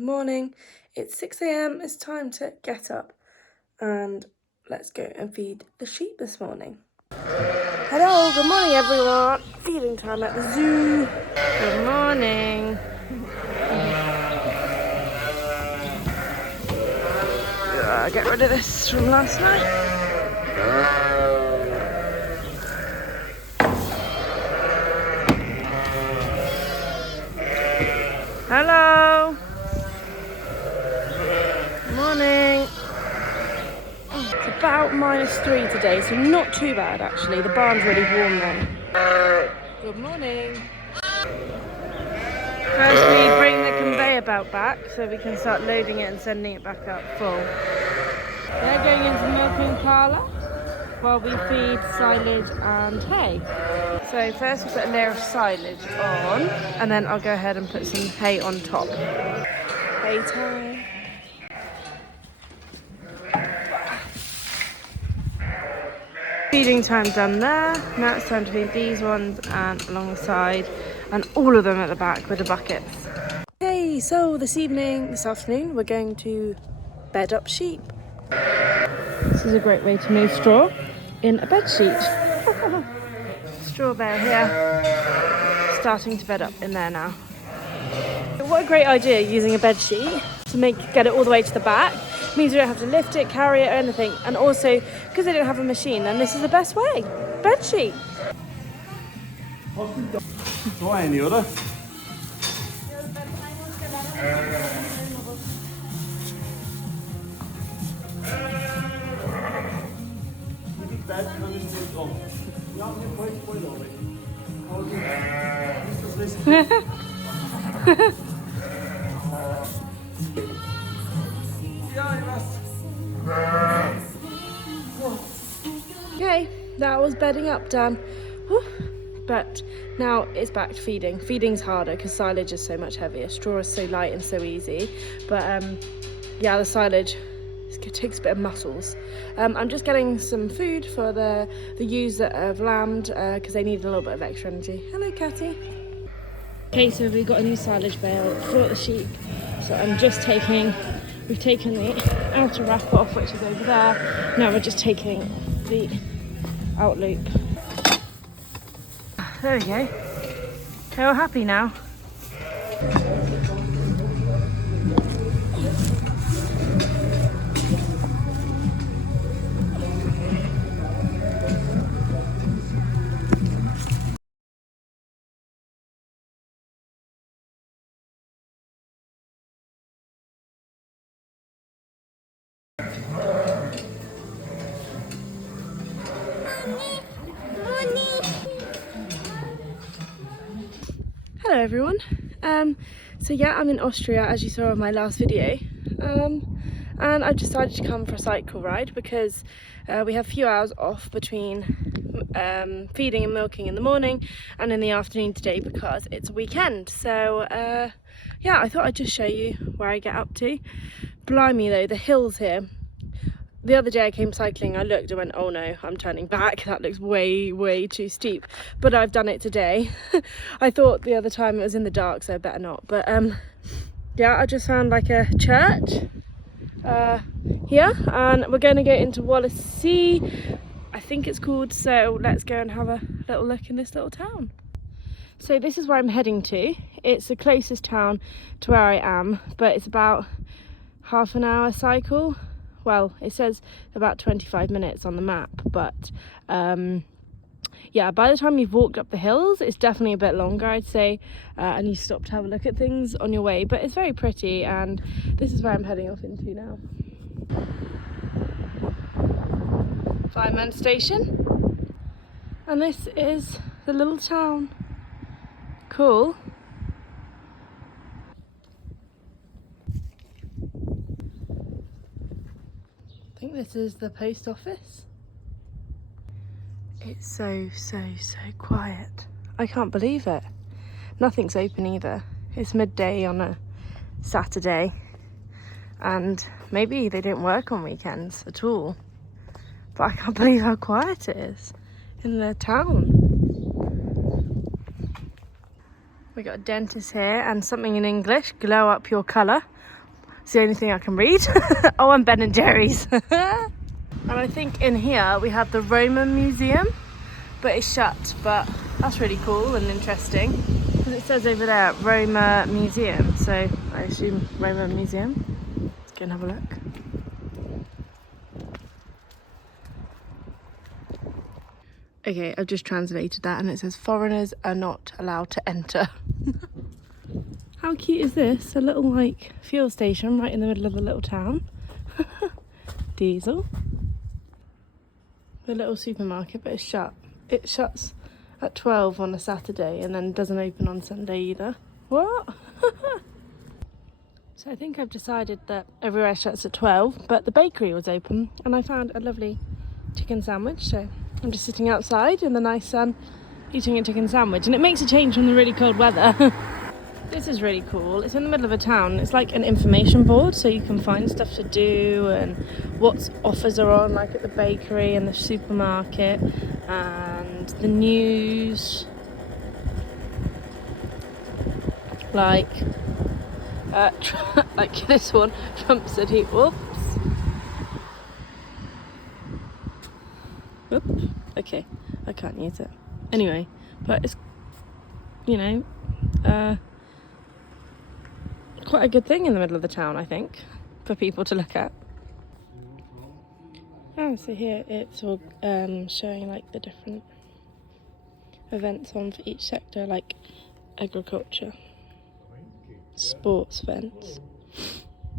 Morning, it's 6 a.m. It's time to get up and let's go and feed the sheep this morning. Hello, good morning everyone. Feeding time at the zoo. Good morning. Get rid of this from last night. Hello. Morning. It's about -3 today, so not too bad actually. The barn's really warm though. Good morning. First we bring the conveyor belt back so we can start loading it and sending it back up full. They're going into the milking parlour while we feed silage and hay. So first we put a layer of silage on and then I'll go ahead and put some hay on top. Hay time. Feeding time done there. Now it's time to feed these ones and along the side and all of them at the back with the buckets. Okay, so this afternoon we're going to bed up sheep. This is a great way to move straw in a bed sheet. Straw bale here, starting to bed up in there now. What a great idea using a bed sheet to get it all the way to the back. It means we don't have to lift it, carry it or anything. And also, because they don't have a machine, then this is the best way. Bed sheet. So eine, oder? Okay, that was bedding up done. Whew. But now it's back to feeding. Feeding's harder because silage is so much heavier. Straw is so light and so easy. But yeah, the silage takes a bit of muscles. I'm just getting some food for the ewes that have lambed because they need a little bit of extra energy. Hello, Catty. Okay, so we've got a new silage bale for the sheep. So we've taken the outer wrap off, which is over there. Now we're just taking the out loop. There we go. Okay, we're happy now. Hello everyone. So yeah, I'm in Austria as you saw in my last video, and I've decided to come for a cycle ride because we have a few hours off between feeding and milking in the morning and in the afternoon today because it's a weekend. So yeah, I thought I'd just show you where I get up to. Blimey though, the hills here. The other day I came cycling, I looked and went, oh no, I'm turning back. That looks way too steep. But I've done it today. I thought the other time it was in the dark, so I better not. But yeah, I just found like a church here. And we're going to go into Wallasey, I think it's called. So let's go and have a little look in this little town. So this is where I'm heading to. It's the closest town to where I am, but it's about half an hour cycle. Well, it says about 25 minutes on the map, but yeah, by the time you've walked up the hills, it's definitely a bit longer, I'd say, and you stop to have a look at things on your way, but it's very pretty, and this is where I'm heading off into now. Fireman station, and this is the little town. Cool. I think this is the post office. It's so quiet. I can't believe it. Nothing's open either. It's midday on a Saturday and maybe they don't work on weekends at all. But I can't believe how quiet it is in the town. We got a dentist here and something in English, glow up your colour. It's the only thing I can read. Oh, and Ben and Jerry's. And I think in here we have the Roman Museum, but it's shut, but that's really cool and interesting because it says over there Roma Museum, so I assume Roma Museum. Let's go and have a look. Okay, I've just translated that and it says foreigners are not allowed to enter. How cute is this? A little like fuel station right in the middle of the little town. Diesel. A little supermarket, but it's shut. It shuts at 12 on a Saturday and then doesn't open on Sunday either. What? So I think I've decided that everywhere shuts at 12, but the bakery was open and I found a lovely chicken sandwich. So I'm just sitting outside in the nice sun eating a chicken sandwich, and it makes a change from the really cold weather. This is really cool. It's in the middle of a town. It's like an information board, so you can find stuff to do and what offers are on, like at the bakery and the supermarket and the news. Like like this one, Trump said he, whoops. Whoop. Okay, I can't use it. Anyway, but it's, you know, quite a good thing in the middle of the town, I think, for people to look at. Oh, so here it's all showing like the different events on for each sector, like agriculture, sports events.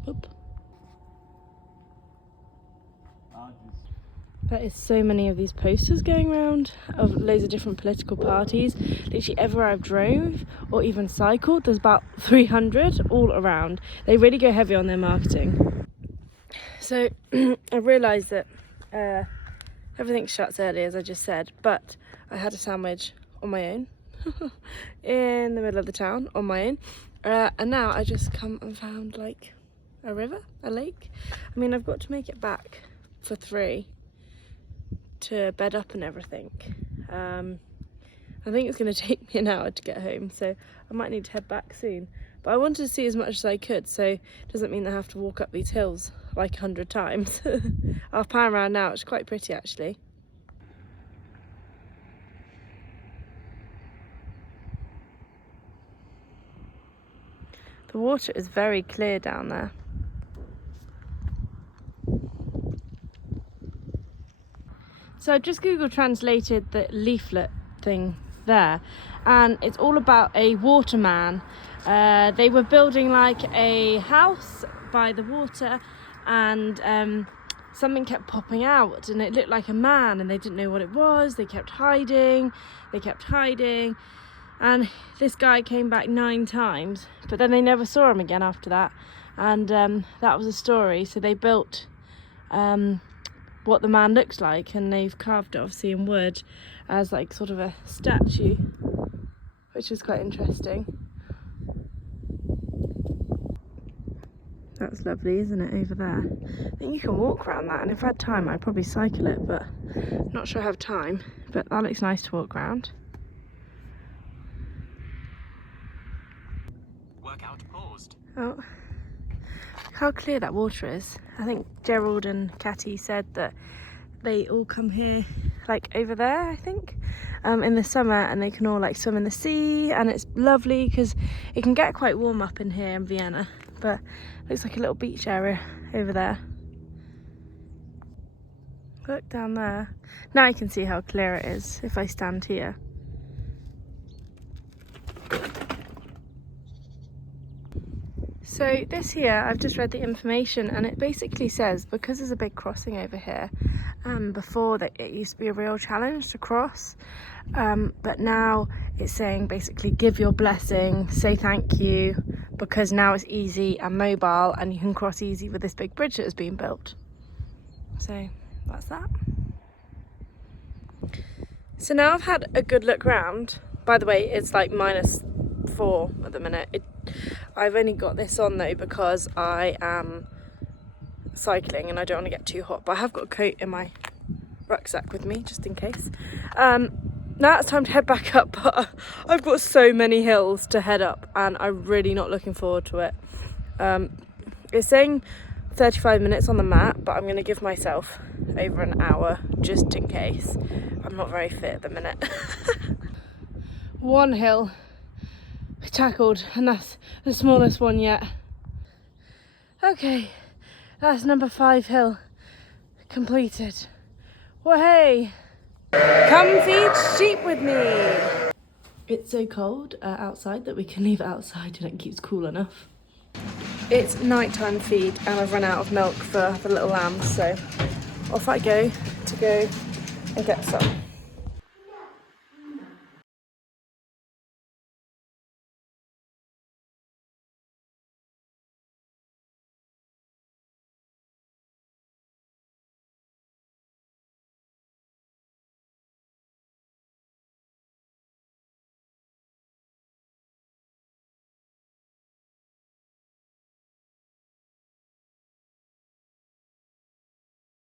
Whoop. There is so many of these posters going around of loads of different political parties. Literally everywhere I've drove or even cycled, there's about 300 all around. They really go heavy on their marketing. So I realised that everything shuts early, as I just said, but I had a sandwich on my own in the middle of the town on my own. And now I just come and found like a river, a lake. I mean, I've got to make it back for 3 to bed up and everything. I think it's going to take me an hour to get home, so I might need to head back soon. But I wanted to see as much as I could, so it doesn't mean I have to walk up these hills like 100 times. I'll pan around now. It's quite pretty actually. The water is very clear down there. So I just Google translated the leaflet thing there, and it's all about a waterman. They were building like a house by the water, and something kept popping out and it looked like a man, and they didn't know what it was. They kept hiding, and this guy came back 9 times, but then they never saw him again after that, and that was the story. So they built what the man looks like, and they've carved it obviously in wood as like sort of a statue, which is quite interesting. That's lovely, isn't it, over there? I think you can walk around that, and if I had time I'd probably cycle it, but I'm not sure I have time. But that looks nice to walk around. Workout paused. Oh, look how clear that water is. I think Gerald and Catty said that they all come here like over there, I think, in the summer, and they can all like swim in the sea, and it's lovely because it can get quite warm up in here in Vienna, but it looks like a little beach area over there. Look down there. Now you can see how clear it is if I stand here. So this here, I've just read the information, and it basically says, because there's a big crossing over here, before that it used to be a real challenge to cross, but now it's saying basically give your blessing, say thank you, because now it's easy and mobile and you can cross easy with this big bridge that has been built. So that's that. So now I've had a good look round. By the way, it's like -4 at the minute. I've only got this on though because I am cycling and I don't want to get too hot, but I have got a coat in my rucksack with me just in case. Now it's time to head back up, but I've got so many hills to head up and I'm really not looking forward to it. It's saying 35 minutes on the map, but I'm going to give myself over an hour just in case. I'm not very fit at the minute. One hill tackled, and that's the smallest one yet. Okay, that's number 5 hill completed. Well, hey, come feed sheep with me. It's so cold outside that we can leave it outside and it keeps cool enough. It's nighttime feed and I've run out of milk for the little lambs, so off I go and get some.